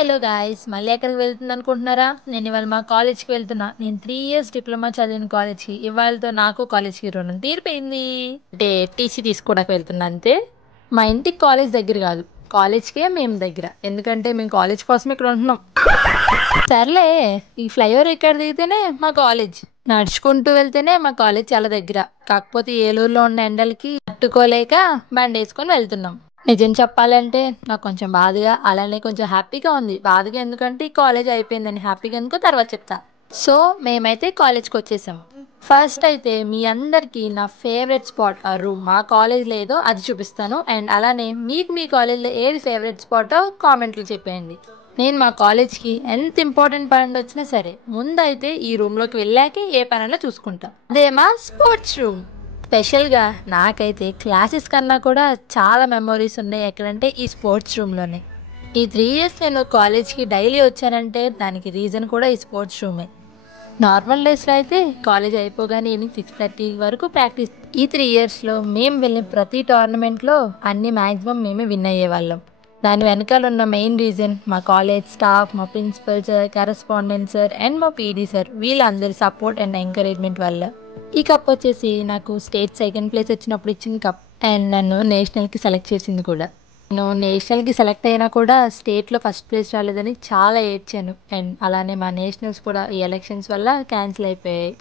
Hello guys, మళ్ళీ ఎక్కడికి వెళ్తుంది అనుకుంటున్నారా? నేను ఇవాళ మా కాలేజ్కి వెళ్తున్నా. నేను 3 years డిప్లొమా చదివిన కాలేజ్కి ఇవాళతో నాకు కాలేజ్కి రుణం తీరిపోయింది. అంటే టీసీ తీసుకోవడానికి వెళ్తున్నా అంతే. మా ఇంటికి కాలేజ్ దగ్గర కాదు, కాలేజ్కే మేము దగ్గర. ఎందుకంటే మేము కాలేజ్ కోసం ఇక్కడ ఉంటున్నాం. సర్లే, ఈ ఫ్లైఓవర్ ఇక్కడ దిగితేనే మా కాలేజ్, నడుచుకుంటూ వెళ్తేనే మా కాలేజ్ చాలా దగ్గర. కాకపోతే ఏలూరులో ఉన్న ఎండలకి తట్టుకోలేక బండి వేసుకొని వెళ్తున్నాం. నిజం చెప్పాలంటే నాకు కొంచెం బాధగా, అలానే కొంచెం హ్యాపీగా ఉంది. బాధగా ఎందుకంటే ఈ కాలేజ్ అయిపోయిందని, హ్యాపీగా ఎందుకో తర్వాత చెప్తా. సో మేమైతే కాలేజ్కి వచ్చేసాం. ఫస్ట్ అయితే మీ అందరికీ నా ఫేవరెట్ స్పాట్ ఆ రూమ్ మా కాలేజ్లో ఏదో అది చూపిస్తాను. అండ్ అలానే మీకు మీ కాలేజ్లో ఏది ఫేవరెట్ స్పాటో కామెంట్లు చెప్పేయండి. నేను మా కాలేజ్కి ఎంత ఇంపార్టెంట్ పని వచ్చినా సరే ముందైతే ఈ రూమ్లోకి వెళ్ళాకే ఏ పనైనా చూసుకుంటా. అదే మా స్పోర్ట్స్ రూమ్. స్పెషల్గా నాకైతే క్లాసెస్ కన్నా కూడా చాలా మెమొరీస్ ఉన్నాయి ఎక్కడంటే ఈ స్పోర్ట్స్ రూమ్లోనే. ఈ 3 years నేను కాలేజ్కి డైలీ వచ్చానంటే దానికి రీజన్ కూడా ఈ స్పోర్ట్స్ రూమే. నార్మల్ డేస్లో అయితే కాలేజ్ అయిపోగానే ఈవినింగ్ 6:30 వరకు ప్రాక్టీస్. ఈ 3 yearsలో మేము వెళ్ళిన ప్రతి టోర్నమెంట్లో అన్ని మ్యాక్సిమం మేమే విన్ అయ్యేవాళ్ళం. దాని వెనకాల ఉన్న మెయిన్ రీజన్ మా కాలేజ్ స్టాఫ్, మా principal sir, correspondent sir and మా పీడీ సార్, వీళ్ళందరి సపోర్ట్ అండ్ ఎంకరేజ్మెంట్ వల్ల ఈ కప్ వచ్చేసి నాకు స్టేట్ 2nd ప్లేస్ వచ్చినప్పుడు ఇచ్చిన కప్. అండ్ నన్ను నేషనల్కి సెలెక్ట్ చేసింది కూడా. నేను నేషనల్కి సెలెక్ట్ అయినా కూడా స్టేట్లో ఫస్ట్ ప్లేస్ రాలేదని చాలా ఏడ్చాను. అండ్ అలానే మా నేషనల్స్ కూడా ఈ ఎలక్షన్స్ వల్ల క్యాన్సిల్ అయిపోయాయి.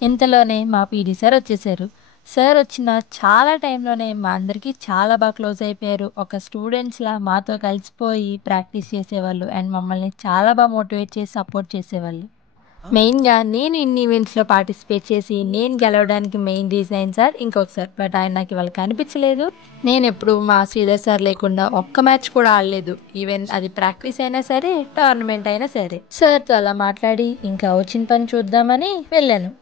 ఇంతలోనే మా పీడీ సార్ వచ్చేసారు. సార్ వచ్చిన చాలా టైంలోనే మా అందరికీ చాలా బాగా క్లోజ్ అయిపోయారు. ఒక స్టూడెంట్స్లా మాతో కలిసిపోయి ప్రాక్టీస్ చేసేవాళ్ళు అండ్ మమ్మల్ని చాలా బాగా మోటివేట్ చేసి సపోర్ట్ చేసేవాళ్ళు. మెయిన్గా నేను ఇన్ని ఈవెంట్స్లో పార్టిసిపేట్ చేసి నేను గెలవడానికి మెయిన్ రీజన్ సార్, ఇంకొక సార్. బట్ ఆయన నాకు ఇవాళ కనిపించలేదు. నేను ఎప్పుడు మా శ్రీధర్ సార్ లేకుండా ఒక్క మ్యాచ్ కూడా ఆడలేదు. ఈవెన్ అది ప్రాక్టీస్ అయినా సరే, టోర్నమెంట్ అయినా సరే. సార్తో అలా మాట్లాడి ఇంకా వచ్చిన పని చూద్దామని వెళ్ళాను.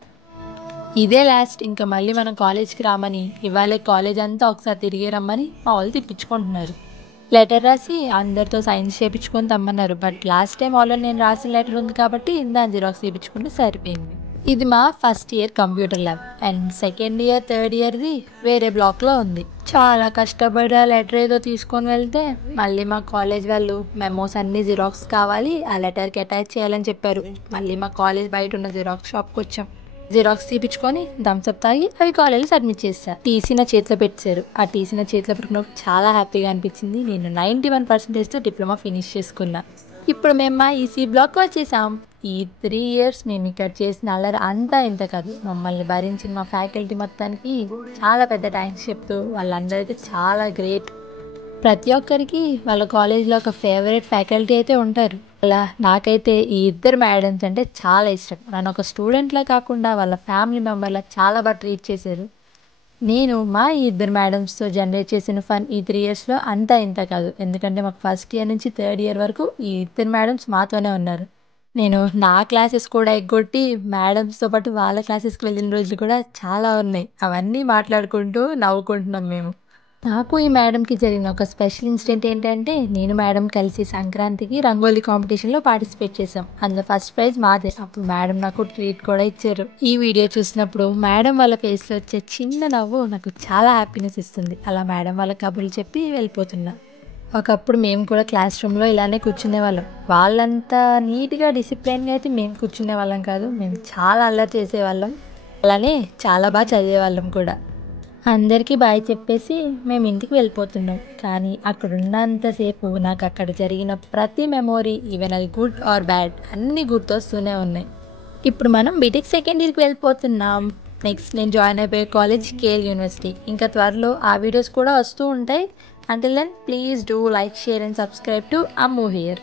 ఇదే లాస్ట్, ఇంకా మళ్ళీ మనం కాలేజ్కి రామని, ఇవాళ కాలేజ్ అంతా ఒకసారి తిరిగి రమ్మని మా వాళ్ళు తిప్పించుకుంటున్నారు. లెటర్ రాసి అందరితో సైన్స్ చేయించుకొని తమ్మన్నారు. బట్ లాస్ట్ టైం ఆల్రెడీ నేను రాసిన లెటర్ ఉంది కాబట్టి దాని జిరాక్స్ చేయించుకుంటే సరిపోయింది. ఇది మా first year computer lab and 2nd year 3rd yearది వేరే బ్లాక్లో ఉంది. చాలా కష్టపడి ఆ లెటర్ ఏదో తీసుకొని వెళ్తే మళ్ళీ మా కాలేజ్ వాళ్ళు మెమోస్ అన్నీ జిరాక్స్ కావాలి, ఆ లెటర్కి అటాచ్ చేయాలని చెప్పారు. మళ్ళీ మా కాలేజ్ బయట ఉన్న జిరాక్స్ షాప్కి వచ్చాం. జిరాక్స్ తీపించుకొని థమ్స్అప్ తాగి అవి కాలేజ్లో సబ్మిట్ చేశాను. టీసీ నా చేతిలో పెట్టారు. ఆ టీసీ నా చేతిలో పెట్టుకున్నప్పుడు చాలా హ్యాపీగా అనిపించింది. నేను 91%తో డిప్లొమా ఫినిష్ చేసుకున్నా. ఇప్పుడు మేము మా ఈసీ బ్లాక్ వచ్చేసాం. ఈ 3 years మేము ఇక్కడ చేసిన అల్లరి అంతా ఇంత కాదు. మమ్మల్ని భరించిన మా ఫ్యాకల్టీ మొత్తానికి చాలా పెద్ద థ్యాంక్స్ చెప్తూ వాళ్ళందరికీ చాలా గ్రేట్. ప్రతి ఒక్కరికి వాళ్ళ కాలేజ్లో ఒక ఫేవరెట్ ఫ్యాకల్టీ అయితే ఉంటారు. అలా నాకైతే ఈ 2 మేడమ్స్ అంటే చాలా ఇష్టం. నన్ను ఒక స్టూడెంట్లా కాకుండా వాళ్ళ ఫ్యామిలీ మెంబర్లా చాలా బాగా ట్రీట్ చేశారు. నేను మా ఈ 2 మేడమ్స్తో జనరేట్ చేసిన ఫన్ ఈ 3 yearsలో అంతా ఇంత కాదు. ఎందుకంటే మాకు ఫస్ట్ ఇయర్ నుంచి 3rd year వరకు ఈ 2 మేడమ్స్ మాతోనే ఉన్నారు. నేను నా క్లాసెస్ కూడా ఎగ్గొట్టి మేడమ్స్తో పాటు వాళ్ళ క్లాసెస్కి వెళ్ళిన రోజులు కూడా చాలా ఉన్నాయి. అవన్నీ మాట్లాడుకుంటూ నవ్వుకుంటున్నాం మేము. నాకు ఈ మేడంకి జరిగిన ఒక స్పెషల్ ఇన్సిడెంట్ ఏంటంటే, నేను మేడం కలిసి సంక్రాంతికి రంగోలీ కాంపిటీషన్లో పార్టిసిపేట్ చేసాం. అందులో ఫస్ట్ ప్రైజ్ మాదే. అప్పుడు మేడం నాకు ట్రీట్ కూడా ఇచ్చారు. ఈ వీడియో చూసినప్పుడు మేడం వాళ్ళ ఫేస్లో వచ్చే చిన్న నవ్వు నాకు చాలా హ్యాపీనెస్ ఇస్తుంది. అలా మేడం వాళ్ళ కబుర్లు చెప్పి వెళ్ళిపోతున్నా. ఒకప్పుడు మేము కూడా క్లాస్ రూమ్లో ఇలానే కూర్చునే వాళ్ళం. వాళ్ళంతా నీట్గా డిసిప్లైన్గా అయితే మేము కూర్చునే వాళ్ళం కాదు. మేము చాలా అల్లరి చేసేవాళ్ళం. అలానే చాలా బాగా చదివేవాళ్ళం కూడా. అందరికీ బాయ్ చెప్పేసి మేము ఇంటికి వెళ్ళిపోతున్నాం. కానీ అక్కడ ఉన్నంతసేపు నాకు అక్కడ జరిగిన ప్రతి మెమొరీ, ఈవెన్ అది గుడ్ ఆర్ బ్యాడ్, అన్నీ గుర్తొస్తూనే ఉన్నాయి. ఇప్పుడు మనం బీటెక్ 2nd yearకి వెళ్ళిపోతున్నాం. నెక్స్ట్ నేను జాయిన్ అయిపోయే కాలేజ్ కేఎల్ యూనివర్సిటీ. ఇంకా త్వరలో ఆ వీడియోస్ కూడా వస్తూ ఉంటాయి. Until then please do like, share and subscribe to Ammu here.